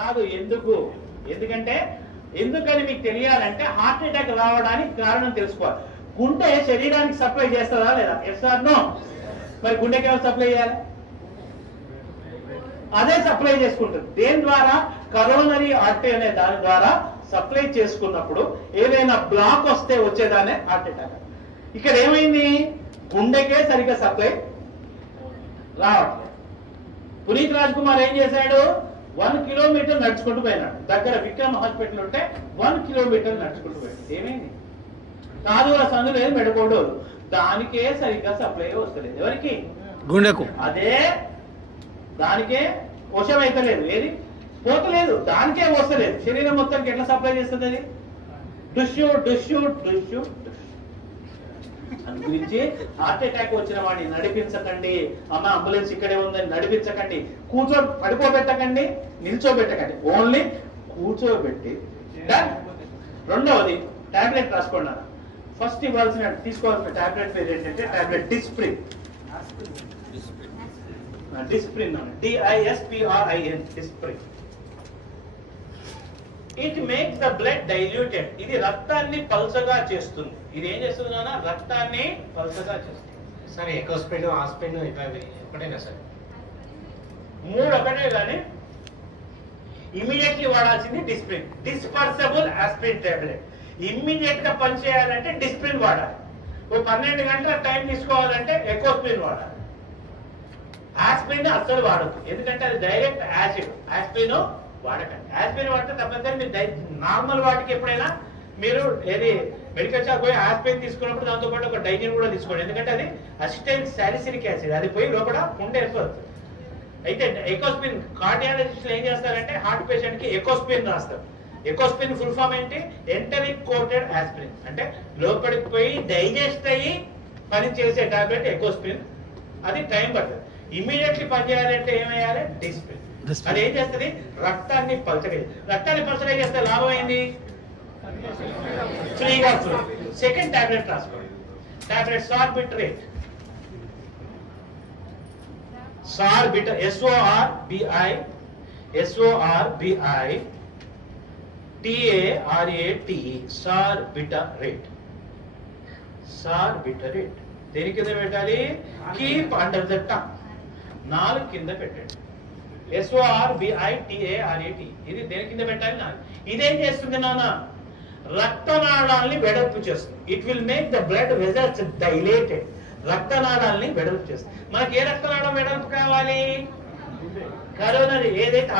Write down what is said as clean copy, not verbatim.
కాదు. ఎందుకు? ఎందుకంటే ఎందుకని మీకు తెలియాలంటే హార్ట్ అటాక్ రావడానికి కారణం తెలుసుకోవాలి. గుండె శరీరానికి సప్లై చేస్తుందా లేదా? Yes or no? మరి గుండెకి ఎవరు సప్లై చేయాలి? అదే సప్లై చేసుకుంటుంది. దేని ద్వారా? కరోనరీ ఆర్టరీ అనే దాని ద్వారా సప్లై చేసుకున్నప్పుడు ఏదైనా బ్లాక్ వస్తే వచ్చేదానే హార్ట్ అటాక్. ఇక్కడ ఏమైంది? గుండెకే సరిగ్గా సప్లై రావట్లేదు. పునీత్ రాజ్ కుమార్ ఏం చేశాడు? 1 కిలోమీటర్ నడుచుకుంటూ పోయినాడు. దగ్గర విక్రమ్ హాస్పిటల్ ఉంటే 1 కిలోమీటర్ నడుచుకుంటూ పోయాడు. ఏమైంది? కాదుల సందు లేదు, మెడకోడోలు, దానికే సరిగ్గా సప్లై వస్తలేదు. ఎవరికి? గుండెకు. అదే దానికే వశమైతలేదు. ఏది పోతలేదు, దానికే వస్తలేదు. శరీరం మొత్తానికి ఎట్లా సప్లై చేస్తుంది అది? డుష్యూ డుష్యూ డుష్యూ. అందుగురించి హార్ట్ అటాక్ వచ్చిన వాడిని నడిపించకండి. అమ్మ అంబులెన్స్ ఇక్కడే ఉందని నడిపించకండి. పడిపోబెట్టకండి, నిల్చోబెట్టకండి. ఓన్లీ కూర్చోబెట్టి. రెండవది టాబ్లెట్ రాసుకోండి. ఫస్ట్ తీసుకోవాల్సిన టాబ్లెట్ పేరు ఏంటంటే tablet Disprin. Disprin, DISPRIN, Disprin. It makes the blood diluted. ఇది రక్తాన్ని పల్చగా చేస్తుంది. ఇది ఏం చేస్తుంది నాన్న? రక్తాన్ని పల్చగా చేస్తుంది. సరే, ఎకోస్ప్రిన్, ఆస్ప్రిన్ ఒకటేనా సార్? 3 ఒకటే, కానీ ఇమీడియట్లీ వాడాల్సింది Disprin. Dispersible aspirin tablet. Immediate గా పనిచేయాలంటే డిస్ప్రిన్ వాడాలి. 12 గంటల టైం తీసుకోవాలంటే ఎకోస్ప్రిన్ వాడాలి. ఆస్ప్రిన్ అస్సలు వాడద్దు, ఎందుకంటే అది డైరెక్ట్ యాసిడ్. ఆస్ప్రిన్ వాడకండి. ఆస్ప్రిన్ వాడితే తప్పనిసరి మీరు నార్మల్ వాటికి ఎప్పుడైనా మీరు ఏది మెడికల్ షాప్ పోయి ఆస్ప్రిన్ తీసుకున్నప్పుడు దాంతో పాటు ఒక డైజిన్ కూడా తీసుకోండి. ఎందుకంటే అది అసిటైల్ సాలిసిలిక్ యాసిడ్, అది పోయి లోపల ఉండే వెళ్ళిపోతుంది. అయితే ఎకోస్ప్రిన్ కార్డియాలజిస్టులు ఏం చేస్తారంటే హార్ట్ పేషెంట్ కి ఎకోస్ప్రిన్ రాస్తారు. ఎకోస్ప్రిన్ ఫుల్ ఫామ్ ఏంటి? Enteric coated aspirin. అంటే లోపలికి పోయి డైజెస్ట్ అయ్యి పని చేసే టాబ్లెట్ ఎకోస్ప్రిన్. అది టైం పడుతుంది. ఇమీడియట్లీ పనిచేయాలంటే ఏమయ్యాలి? డిస్ప్రిన్. అది ఏం చేస్తుంది? రక్తాన్ని పల్చగా. రక్తాన్ని పల్చగా చేస్తే లాభం ఏంది? ఫ్రీగా ఫ్లో. సెకండ్ టాబ్లెట్ రాసుకోండి. టాబ్లెట్ సార్బిట్రేట్. సార్బిట, SORBITARATE, సార్బిటరేట్. సార్బిటరేట్ దేని కింద పెట్టాలి? Keep under the tongue. 4 కింద పెట్టండి. SORBITARATE. ఇది దేని కింద పెట్టాలి? 4. ఇదేం చేస్తుంది నాన్న? రక్తనాళాల్ని వెడల్పు చేస్తుంది. It will make the blood vessels dilated. రక్తనాళాల్ని వెడల్పు చేస్తుంది. మనకి ఏ రక్తనాళం వెడల్పు కావాలి? కరోనరీ ఏదైతే